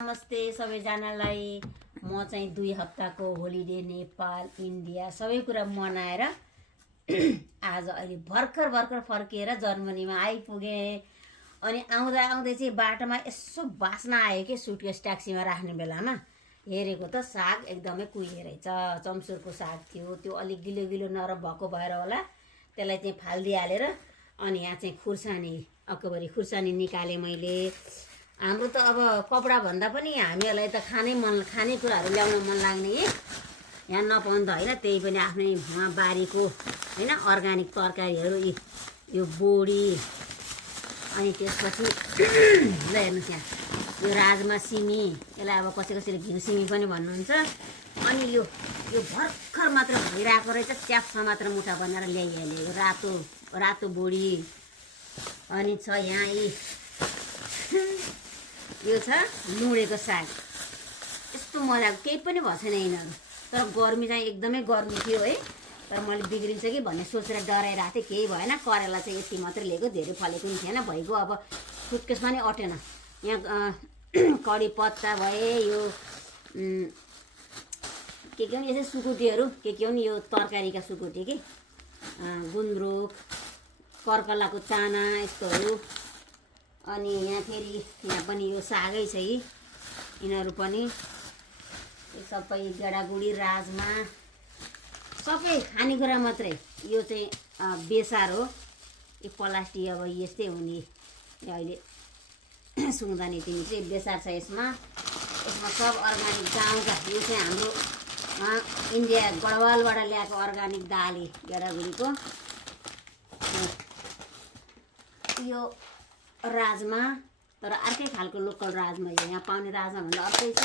नमस्ते सबैजनालाई। म चाहिँ 2 हप्ताको होलिडे नेपाल इन्डिया सबै कुरा मनाएर आज अहिले भर्खर फर्किएर जर्मनीमा आइपुगेँ। अनि आउँदै चाहिँ बाटोमा यसो बास्ना आयो कि सुटकेस ट्याक्सीमा राख्ने बेलामा हेरेको त साग एकदमै कुहिए रहेछ। चम्सुरको साग थियो, त्यो अलिक गिलो नरम भएको भएर होला त्यसलाई चाहिँ फालिदिइहालेर अनि यहाँ चाहिँ खुर्सानी अकबरी खुर्सानी निकालेँ मैले। हाम्रो त अब कपडा भन्दा पनि हामीहरूलाई त खाने कुराहरू ल्याउन मन लाग्ने यहाँ नपाउनु त होइन। त्यही पनि आफ्नै बारीको होइन अर्ग्यानिक तरकारीहरू यो बोडी अनि त्यसपछि ल हेर्नुहोस् यहाँ यो राजमा सिमी, यसलाई अब कसैले घिउ सिमी पनि भन्नुहुन्छ। अनि यो भर्खर मात्र भइरहेको रहेछ, च्याप्स मात्र मुठा बनाएर ल्याइहालेँ। यो रातो बोडी अनि छ यहाँ यो छ मुडेको साग। यस्तो मजाको केही पनि भएको छैन यिनीहरू, तर गर्मी चाहिँ एकदमै गर्मी थियो है। तर मैले बिग्रिन्छ कि भन्ने सोचेर डराइरहेको थिएँ, केही भएन। करेला चाहिँ यति मात्रै लिएको, धेरै फलेको पनि थिएन। भइगयो अब सुटकेसमा नि अटेन। यहाँ कडी पत्ता भए यो के हुन् यसै सुकुटीहरू के हुन्, यो तरकारीका सुकुटी कि गुन्द्रुक कर्कलाको चाना यस्तोहरू। अनि यहाँ फेरि यहाँ पनि यो सागै छ यिनीहरू पनि सबै गेडागुडी राजमा सबै खानेकुरा मात्रै। यो चाहिँ बेसार हो, यो प्लास्टिक अब यस्तै हुने अहिले सुँग्दा नि तिमी चाहिँ बेसार छ यसमा सब अर्ग्यानिक गाउँका। यो चाहिँ हाम्रो इन्डिया गढवालबाट ल्याएको अर्ग्यानिक दाली गेडागुडीको। यो राजमा तर अर्कै खालको लोकल राजमा, यो यहाँ पाउने राजमा भन्दा अर्कै छ।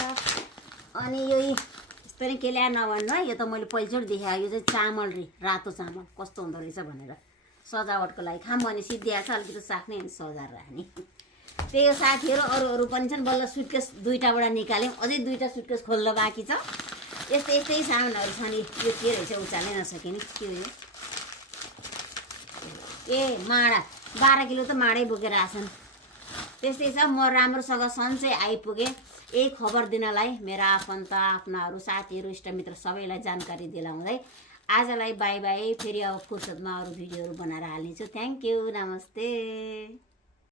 अनि यो यस्तरी के ल्याए नभन्नु है, यो त मैले पहिलोचोटि देखाएँ। यो चाहिँ चामल रातो चामल कस्तो हुँदो रहेछ भनेर सजावटको लागि खाम भने सिद्धिहाल्छ, अलिकति साक्ने अनि सजाएर राख्ने। त्यही हो साथीहरू। अरू पनि छन्। बल्ल सुटकेस 2टाबाट निकाल्यौँ, अझै 2टा सुटकेस खोल्न बाँकी छ। यस्तै सामानहरू छ नि। यो के रहेछ उचाल्नै नसके नि, के हो यो माडा 12 किलो त माडै बोकेर आछन्। त्यस्तै छ। म राम्रोसँग सन्चै आइपुगेँ। यही खबर दिनलाई मेरा आफन्त आफ्नाहरू साथीहरू इष्टमित्र सबैलाई जानकारी दिलाउँदै आजलाई बाई बाई। फेरि अब फुर्सदमा अरू भिडियोहरू बनाएर हाल्नेछु। थ्याङ्क यू, नमस्ते।